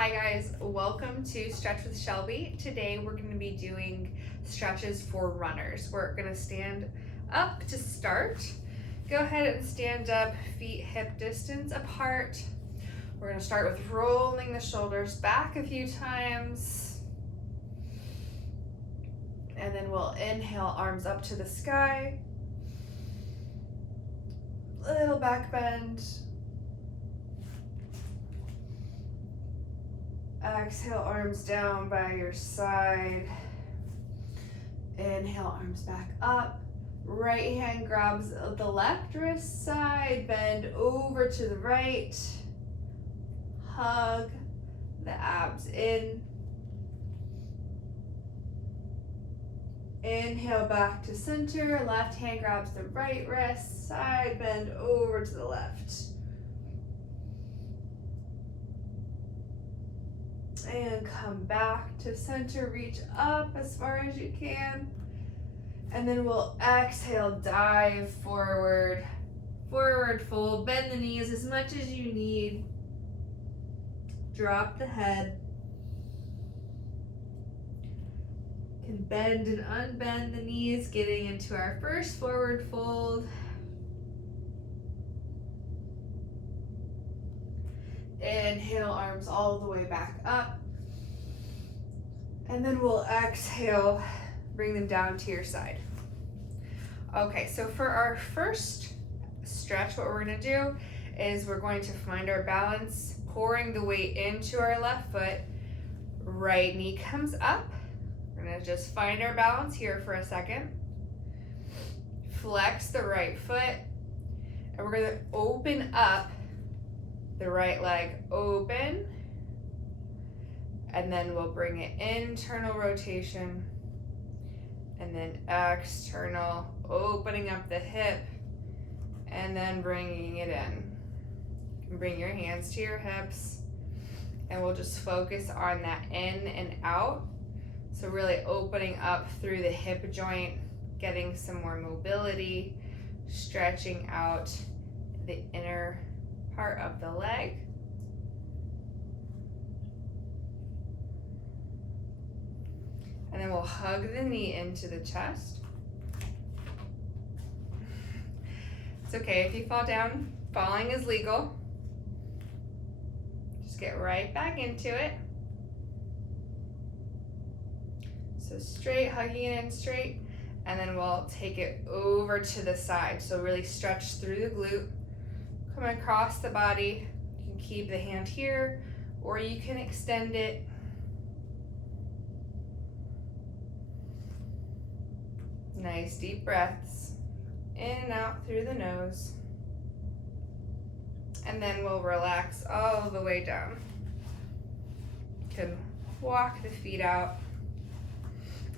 Hi guys, welcome to Stretch with Shelby. Today we're going to be doing stretches for runners. We're going to stand up to start. Go ahead and stand up, feet hip distance apart. We're going to start with rolling the shoulders back a few times. And then we'll inhale, arms up to the sky. Little back bend. Exhale, arms down by your side. Inhale, arms back up. Right hand grabs the left wrist side, bend over to the right. Hug the abs in. Inhale back to center. Left hand grabs the right wrist side, bend over to the left. And come back to center, reach up as far as you can. And then we'll exhale, dive forward, forward fold, bend the knees as much as you need. Drop the head. Can bend and unbend the knees, getting into our first forward fold. Inhale, arms all the way back up. And then we'll exhale, bring them down to your side. Okay, so for our first stretch, what we're gonna do is we're going to find our balance, pouring the weight into our left foot. Right knee comes up. We're gonna just find our balance here for a second. Flex the right foot, and we're gonna open up the right leg, open, and then we'll bring it internal rotation, and then external, opening up the hip, and then bringing it in. You can bring your hands to your hips, and we'll just focus on that in and out. So really opening up through the hip joint, getting some more mobility, stretching out the inner part of the leg. And then we'll hug the knee into the chest. It's okay if you fall down, falling is legal. Just get right back into it. So straight, hugging it in straight, and then we'll take it over to the side. So really stretch through the glute, come across the body. You can keep the hand here, or you can extend it. Nice deep breaths, in and out through the nose. And then we'll relax all the way down. You can walk the feet out.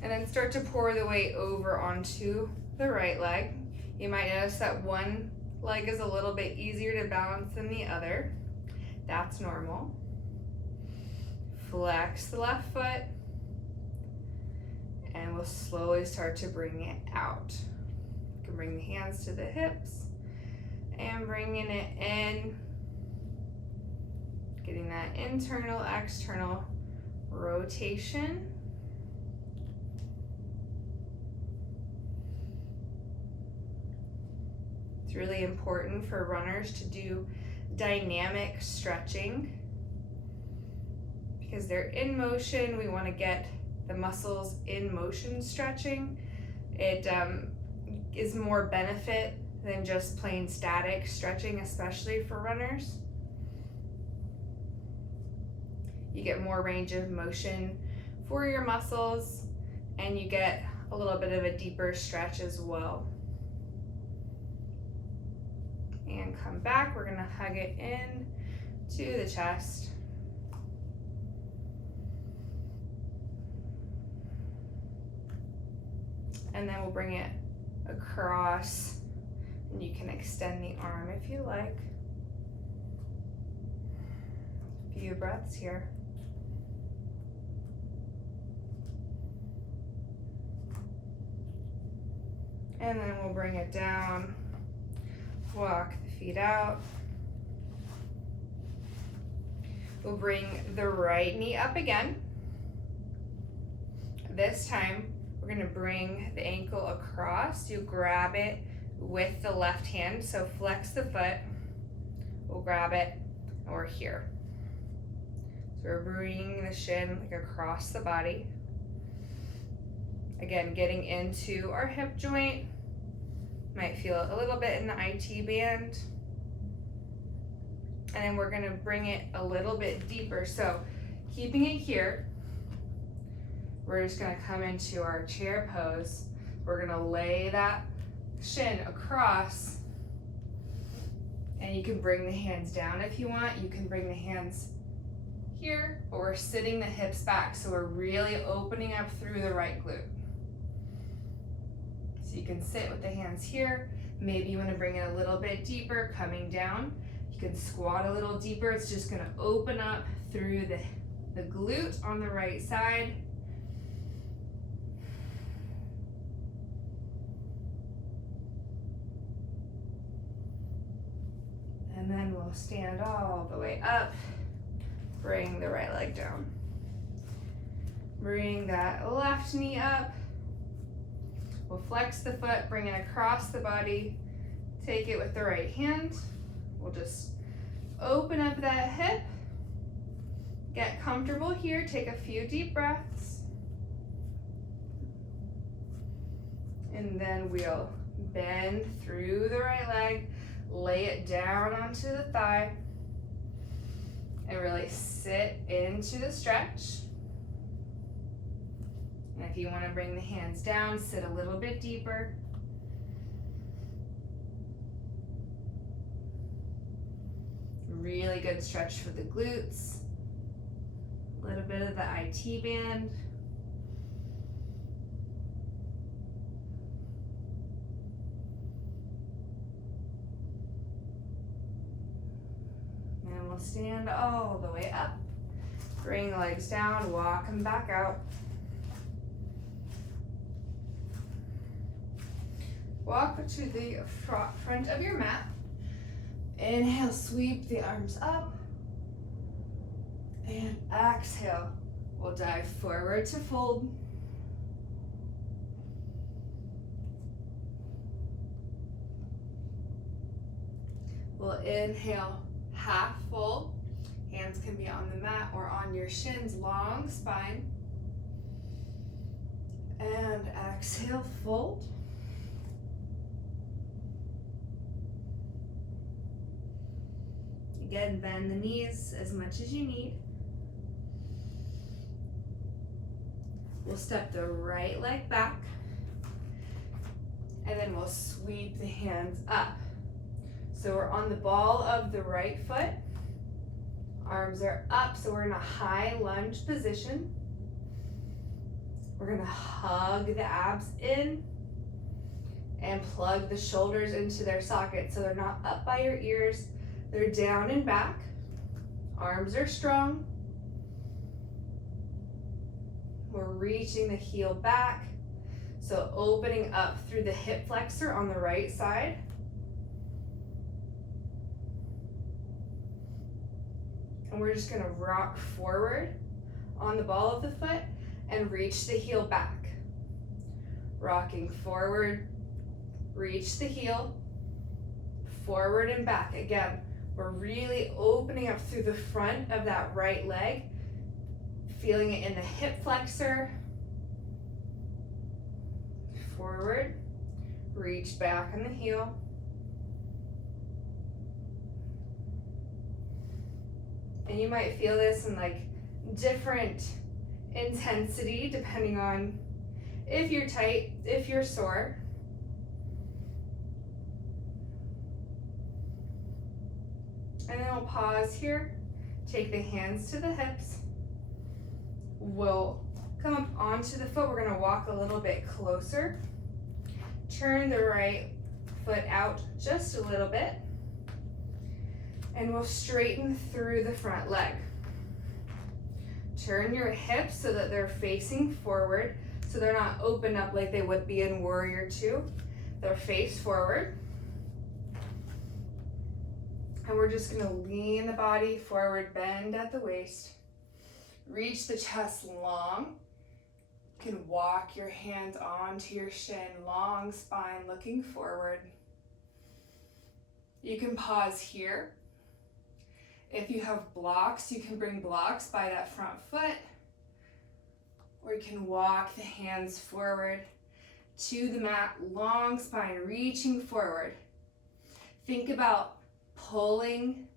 And then start to pour the weight over onto the right leg. You might notice that one leg is a little bit easier to balance than the other. That's normal. Flex the left foot. And we'll slowly start to bring it out. You can bring the hands to the hips and bringing it in. Getting that internal, external rotation. It's really important for runners to do dynamic stretching because they're in motion. We want to get the muscles in motion stretching. It is more benefit than just plain static stretching, especially for runners. You get more range of motion for your muscles, and you get a little bit of a deeper stretch as well. And come back, we're gonna hug it in to the chest. And then we'll bring it across, and you can extend the arm if you like. A few breaths here. And then we'll bring it down, walk the feet out. We'll bring the right knee up again. This time, we're gonna bring the ankle across. You grab it with the left hand, so flex the foot. We'll grab it, and we're here. So we're bringing the shin like across the body. Again, getting into our hip joint. Might feel a little bit in the IT band. And then we're gonna bring it a little bit deeper. So keeping it here, we're just gonna come into our chair pose. We're gonna lay that shin across, and you can bring the hands down if you want. You can bring the hands here, but we're sitting the hips back, so we're really opening up through the right glute. So you can sit with the hands here. Maybe you wanna bring it a little bit deeper, coming down. You can squat a little deeper. It's just gonna open up through the glute on the right side. And then we'll stand all the way up. Bring the right leg down. Bring that left knee up. We'll flex the foot, bring it across the body. Take it with the right hand. We'll just open up that hip. Get comfortable here. Take a few deep breaths. And then we'll bend through the right leg. Lay it down onto the thigh. And really sit into the stretch. And if you want to bring the hands down, sit a little bit deeper. Really good stretch for the glutes. A little bit of the IT band. And we'll stand all the way up. Bring the legs down, walk them back out. Walk to the front of your mat. Inhale, sweep the arms up. And exhale, we'll dive forward to fold. We'll inhale, half fold. Hands can be on the mat or on your shins, long spine. And exhale, fold. Again, bend the knees as much as you need. We'll step the right leg back, and then we'll sweep the hands up. So we're on the ball of the right foot. Arms are up, so we're in a high lunge position. We're gonna hug the abs in and plug the shoulders into their sockets so they're not up by your ears. They're down and back. Arms are strong. We're reaching the heel back. So opening up through the hip flexor on the right side. And we're just gonna rock forward on the ball of the foot and reach the heel back. Rocking forward, reach the heel, forward and back. Again, we're really opening up through the front of that right leg, feeling it in the hip flexor. Forward, reach back on the heel. And you might feel this in like different intensity depending on if you're tight, if you're sore. And then we'll pause here, take the hands to the hips. We'll come up onto the foot. We're gonna walk a little bit closer. Turn the right foot out just a little bit. And we'll straighten through the front leg. Turn your hips so that they're facing forward, so they're not open up like they would be in Warrior Two. They're face forward. And we're just gonna lean the body forward, bend at the waist, reach the chest long. You can walk your hands onto your shin, long spine looking forward. You can pause here. If you have blocks, you can bring blocks by that front foot, or you can walk the hands forward to the mat, long spine, reaching forward. Think about pulling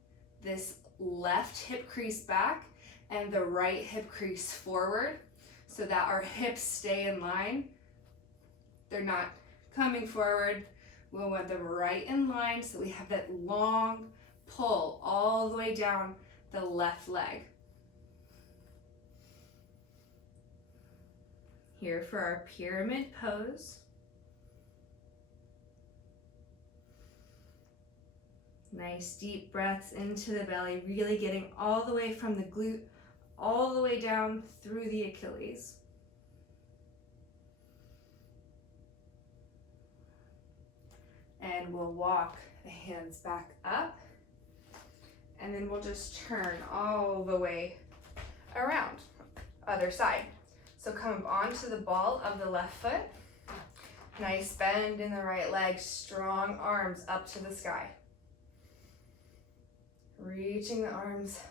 this left hip crease back and the right hip crease forward so that our hips stay in line. They're not coming forward. We want them right in line so we have that long pull all the way down the left leg. Here for our pyramid pose. Nice deep breaths into the belly, really getting all the way from the glute, all the way down through the Achilles. And we'll walk the hands back up, and then we'll just turn all the way around, other side. So come onto the ball of the left foot, nice bend in the right leg, strong arms up to the sky. Reaching the arms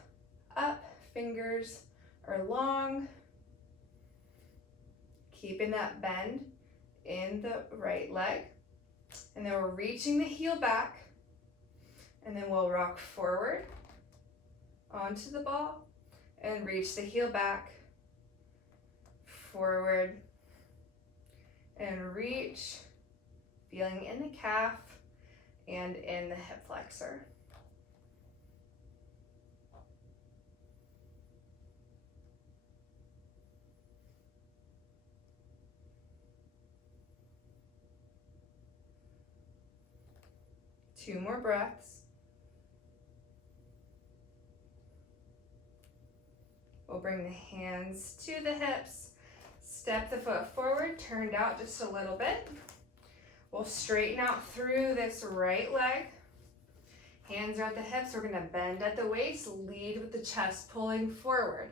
up, fingers are long. Keeping that bend in the right leg. And then we're reaching the heel back. And then we'll rock forward onto the ball and reach the heel back, forward, and reach, feeling in the calf and in the hip flexor. Two more breaths. We'll bring the hands to the hips, step the foot forward, turned out just a little bit. We'll straighten out through this right leg. Hands are at the hips, we're gonna bend at the waist, lead with the chest pulling forward.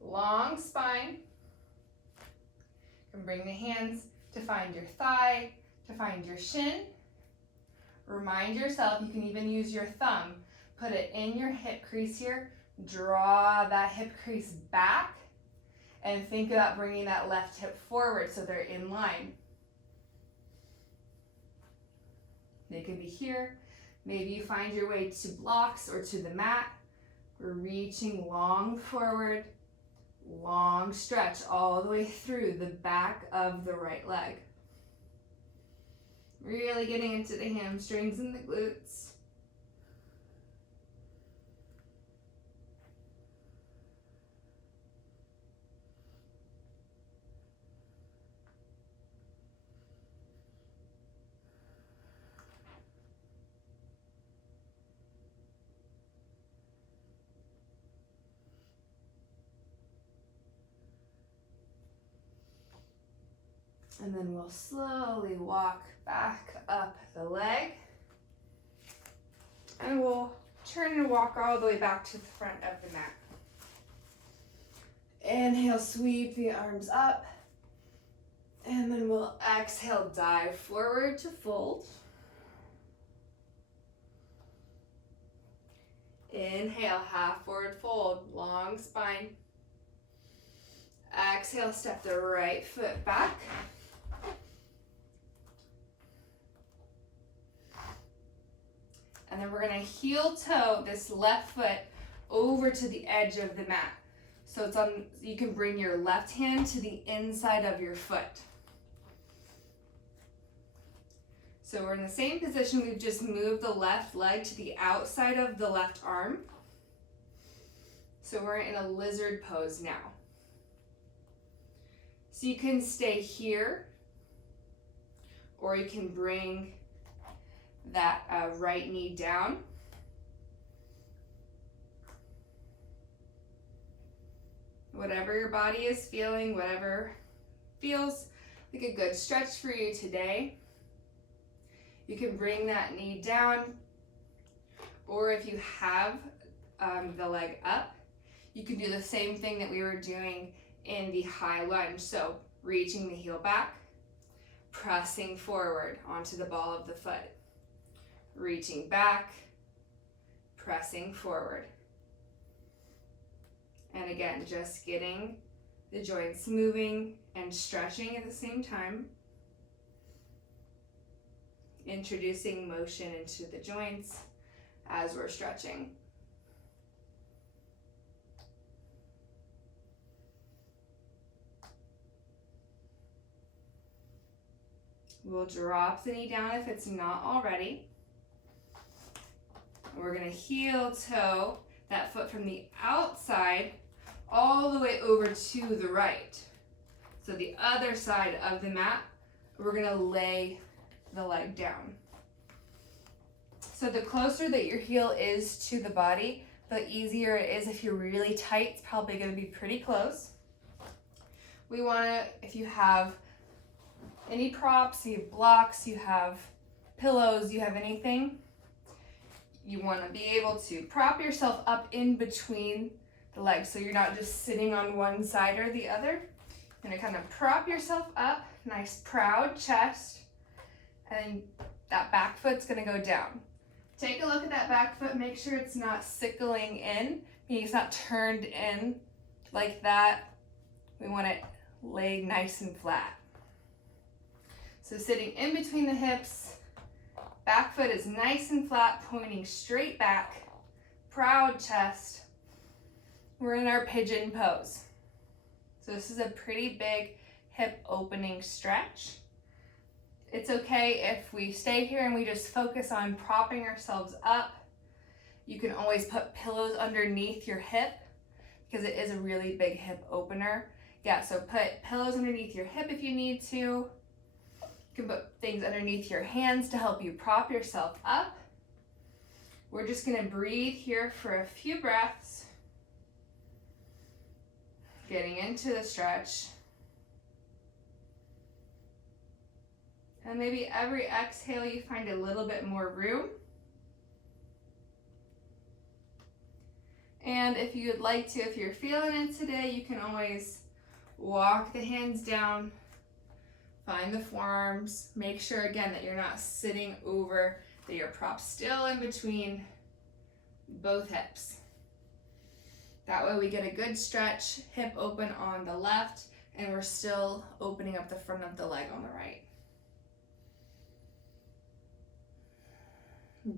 Long spine. You can bring the hands to find your thigh, to find your shin. Remind yourself, you can even use your thumb. Put it in your hip crease here. Draw that hip crease back and think about bringing that left hip forward so they're in line. They could be here. Maybe you find your way to blocks or to the mat. We're reaching long forward, long stretch all the way through the back of the right leg. Really getting into the hamstrings and the glutes. And then we'll slowly walk back up the leg. And we'll turn and walk all the way back to the front of the mat. Inhale, sweep the arms up. And then we'll exhale, dive forward to fold. Inhale, half forward fold, long spine. Exhale, step the right foot back. And then we're gonna heel toe this left foot over to the edge of the mat. So it's on, you can bring your left hand to the inside of your foot. So we're in the same position, we've just moved the left leg to the outside of the left arm. So we're in a lizard pose now. So you can stay here, or you can bring that right knee down. Whatever your body is feeling, whatever feels like a good stretch for you today. You can bring that knee down, Or if you have the leg up, you can do the same thing that we were doing in the high lunge. So reaching the heel back, pressing forward onto the ball of the foot, reaching back, pressing forward. And again, just getting the joints moving and stretching at the same time. Introducing motion into the joints as we're stretching. We'll drop the knee down if it's not already. We're gonna heel toe that foot from the outside all the way over to the right. So the other side of the mat, we're gonna lay the leg down. So the closer that your heel is to the body, the easier it is. If you're really tight, it's probably gonna be pretty close. We wanna, if you have any props, you have blocks, you have pillows, you have anything, you wanna be able to prop yourself up in between the legs. So you're not just sitting on one side or the other. You're gonna kind of prop yourself up, nice proud chest, and that back foot's gonna go down. Take a look at that back foot, make sure it's not sickling in, meaning it's not turned in like that. We want it laid nice and flat. So sitting in between the hips, back foot is nice and flat, pointing straight back, proud chest. We're in our pigeon pose. So this is a pretty big hip opening stretch. It's okay if we stay here and we just focus on propping ourselves up. You can always put pillows underneath your hip because it is a really big hip opener. Yeah, so put pillows underneath your hip if you need to. You can put things underneath your hands to help you prop yourself up. We're just gonna breathe here for a few breaths. Getting into the stretch. And maybe every exhale you find a little bit more room. And if you'd like to, if you're feeling it today, you can always walk the hands down, find the forearms, make sure again that you're not sitting over, that you're propped still in between both hips. That way we get a good stretch, hip open on the left, and we're still opening up the front of the leg on the right.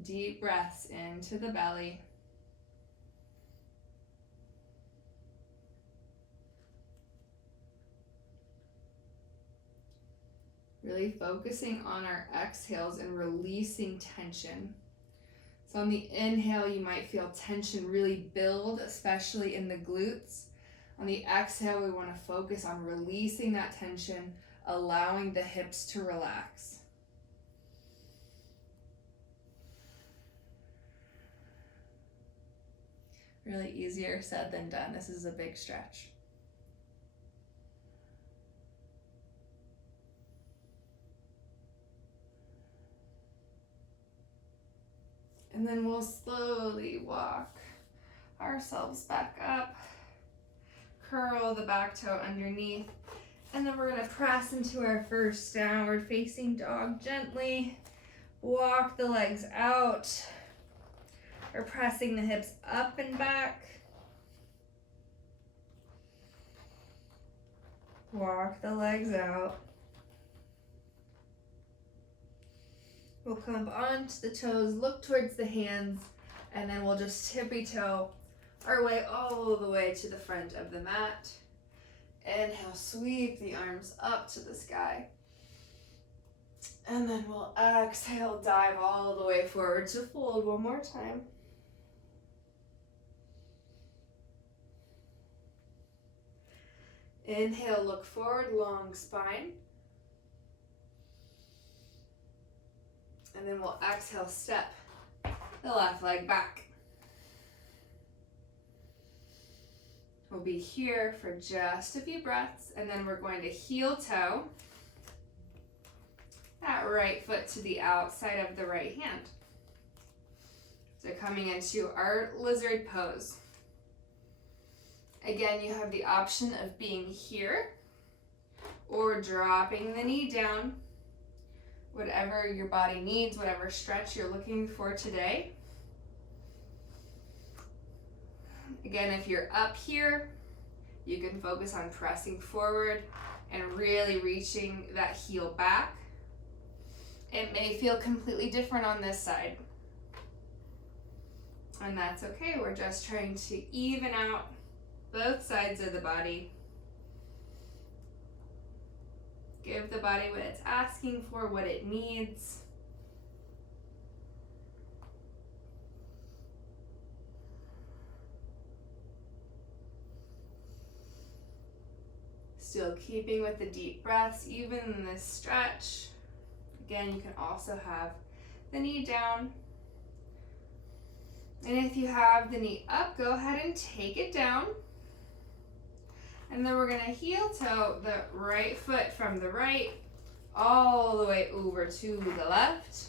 Deep breaths into the belly. Really focusing on our exhales and releasing tension. So on the inhale, you might feel tension really build, especially in the glutes. On the exhale, we want to focus on releasing that tension, allowing the hips to relax. Really easier said than done. This is a big stretch. And then we'll slowly walk ourselves back up, curl the back toe underneath, and then we're gonna press into our first downward facing dog gently. Walk the legs out. We're pressing the hips up and back. Walk the legs out. We'll come up onto the toes, look towards the hands, and then we'll just tippy toe our way all the way to the front of the mat. Inhale, sweep the arms up to the sky. And then we'll exhale, dive all the way forward to fold one more time. Inhale, look forward, long spine. And then we'll exhale, step the left leg back. We'll be here for just a few breaths, and then we're going to heel toe that right foot to the outside of the right hand. So coming into our lizard pose. Again, you have the option of being here or dropping the knee down, whatever your body needs, whatever stretch you're looking for today. Again, if you're up here, you can focus on pressing forward and really reaching that heel back. It may feel completely different on this side. And that's okay. We're just trying to even out both sides of the body. Give the body what it's asking for, what it needs. Still keeping with the deep breaths, even in this stretch. Again, you can also have the knee down. And if you have the knee up, go ahead and take it down. And then we're gonna heel toe the right foot from the right all the way over to the left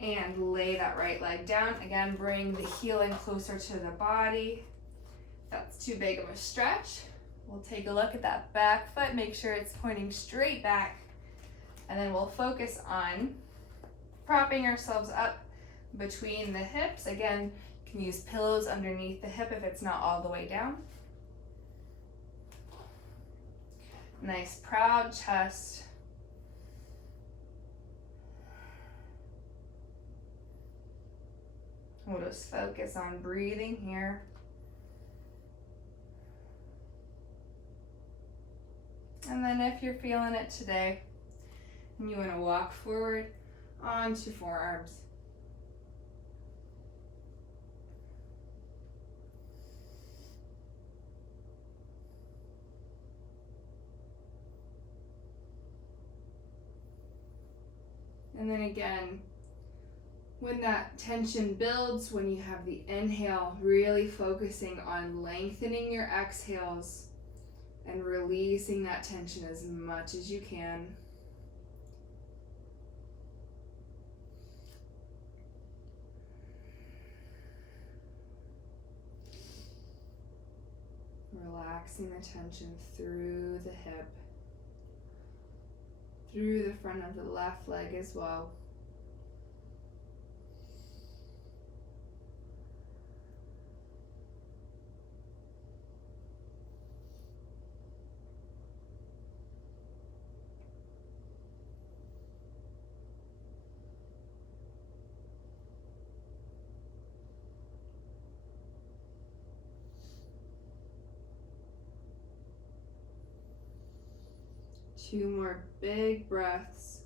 and lay that right leg down. Again, bring the heel in closer to the body. If that's too big of a stretch, we'll take a look at that back foot, make sure it's pointing straight back, and then we'll focus on propping ourselves up between the hips. Again, you can use pillows underneath the hip if it's not all the way down. Nice proud chest. We'll just focus on breathing here. And then if you're feeling it today and you want to walk forward onto forearms. And then again, when that tension builds, when you have the inhale, really focusing on lengthening your exhales and releasing that tension as much as you can. Relaxing the tension through the hip, through the front of the left leg as well. Two more big breaths.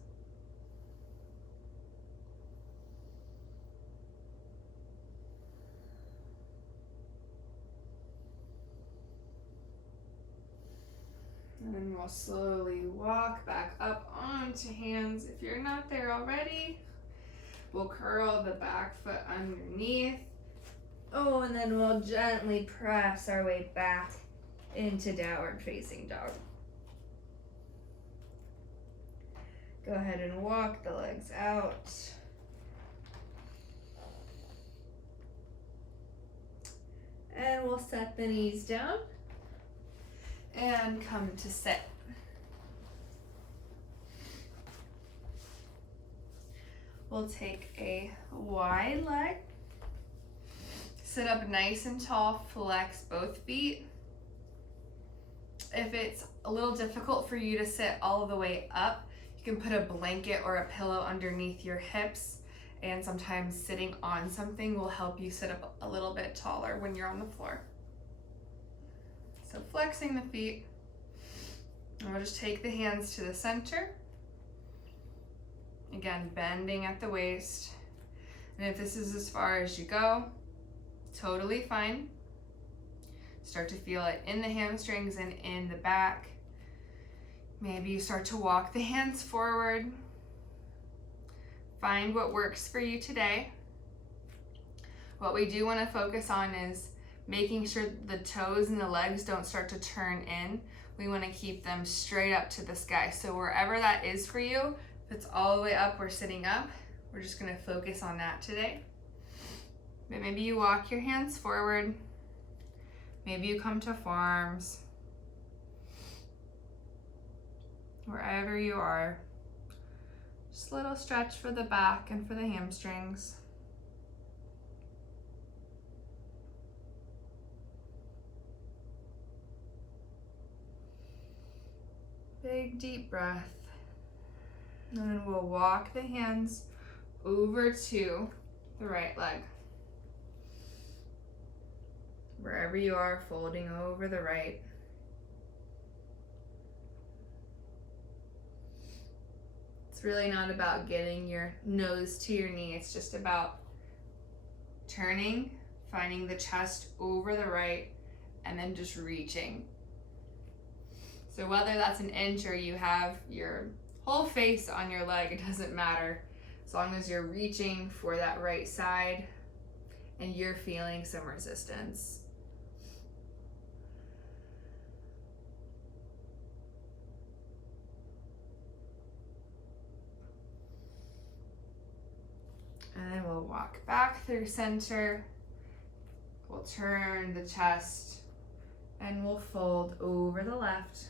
And then we'll slowly walk back up onto hands. If you're not there already, we'll curl the back foot underneath. Oh, and then we'll gently press our way back into downward facing dog. Go ahead and walk the legs out. And we'll set the knees down and come to sit. We'll take a wide leg, sit up nice and tall, flex both feet. If it's a little difficult for you to sit all the way up, you can put a blanket or a pillow underneath your hips, and sometimes sitting on something will help you sit up a little bit taller when you're on the floor. So flexing the feet, and we'll just take the hands to the center. Again, bending at the waist. And if this is as far as you go, totally fine. Start to feel it in the hamstrings and in the back. Maybe you start to walk the hands forward. Find what works for you today. What we do want to focus on is making sure the toes and the legs don't start to turn in. We want to keep them straight up to the sky. So wherever that is for you, if it's all the way up, we're sitting up. We're just going to focus on that today. But maybe you walk your hands forward. Maybe you come to forearms. Wherever you are. Just a little stretch for the back and for the hamstrings. Big deep breath. And then we'll walk the hands over to the right leg. Wherever you are, folding over the right. It's really not about getting your nose to your knee. It's just about turning, finding the chest over the right, and then just reaching. So whether that's an inch or you have your whole face on your leg, it doesn't matter. As long as you're reaching for that right side and you're feeling some resistance. And then we'll walk back through center. We'll turn the chest and we'll fold over the left.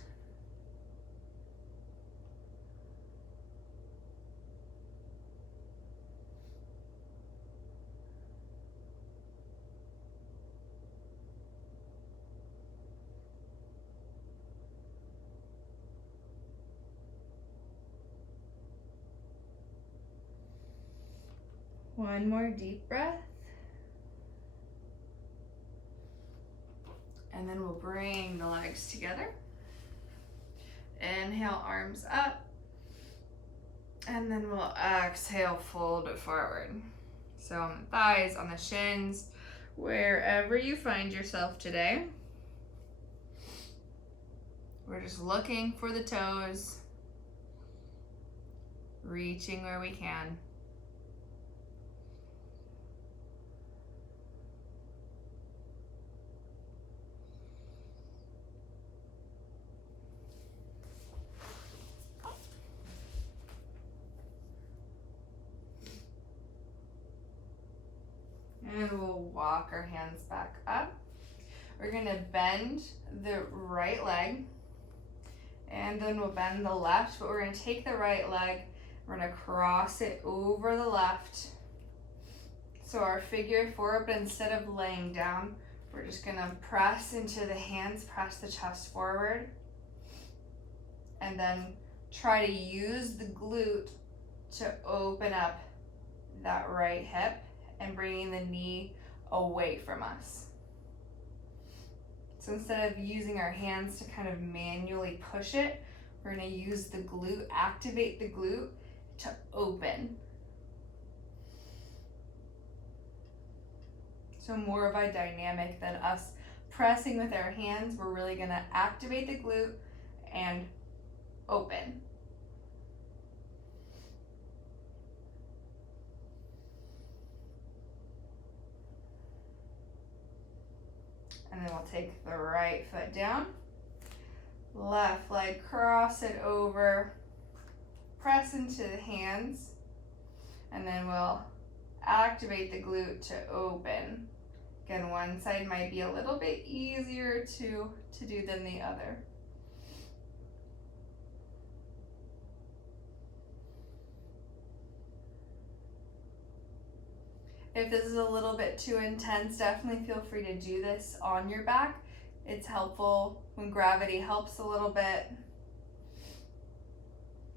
One more deep breath. And then we'll bring the legs together. Inhale, arms up. And then we'll exhale, fold it forward. So on the thighs, on the shins, wherever you find yourself today. We're just looking for the toes, reaching where we can. And we'll walk our hands back up. We're gonna bend the right leg, and then we'll bend the left, but we're gonna take the right leg, we're gonna cross it over the left. So our figure four, but instead of laying down, we're just gonna press into the hands, press the chest forward, and then try to use the glute to open up that right hip and bringing the knee away from us. So instead of using our hands to kind of manually push it, we're gonna use the glute, activate the glute to open. So more of a dynamic than us pressing with our hands. We're really gonna activate the glute and open. And then we'll take the right foot down, left leg, cross it over, press into the hands, and then we'll activate the glute to open. Again, one side might be a little bit easier to do than the other. If this is a little bit too intense, definitely feel free to do this on your back. It's helpful when gravity helps a little bit.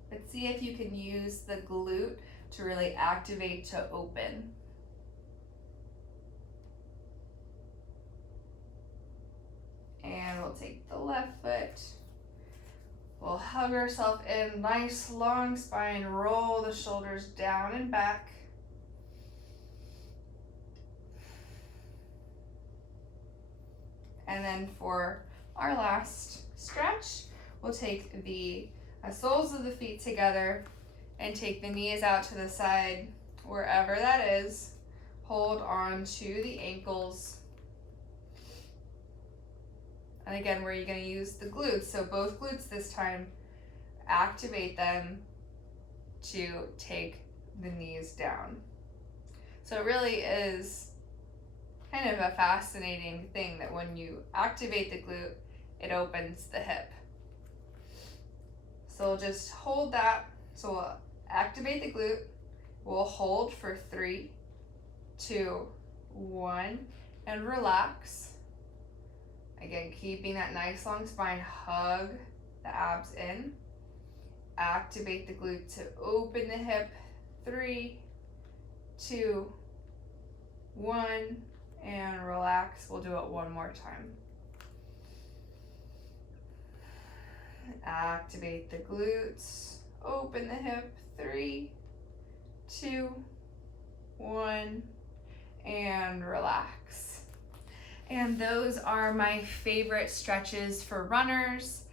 But see if you can use the glute to really activate to open. And we'll take the left foot. We'll hug ourselves in, nice long spine, roll the shoulders down and back. And then for our last stretch, we'll take the soles of the feet together and take the knees out to the side, wherever that is. Hold on to the ankles. And again, where you're going to use the glutes, so both glutes this time, activate them to take the knees down. So it really is kind of a fascinating thing that when you activate the glute, it opens the hip. So we'll just hold that. So we'll activate the glute. We'll hold for 3, 2, 1, and relax. Again, keeping that nice long spine, hug the abs in. Activate the glute to open the hip. 3, 2, 1, and relax. We'll do it one more time. Activate the glutes, open the hip. 3, 2, 1, and relax. And those are my favorite stretches for runners.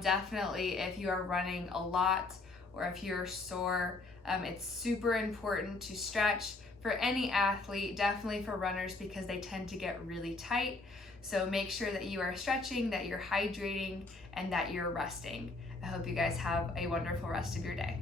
Definitely if you are running a lot or if you're sore, it's super important to stretch for any athlete, definitely for runners because they tend to get really tight. So make sure that you are stretching, that you're hydrating, and that you're resting. I hope you guys have a wonderful rest of your day.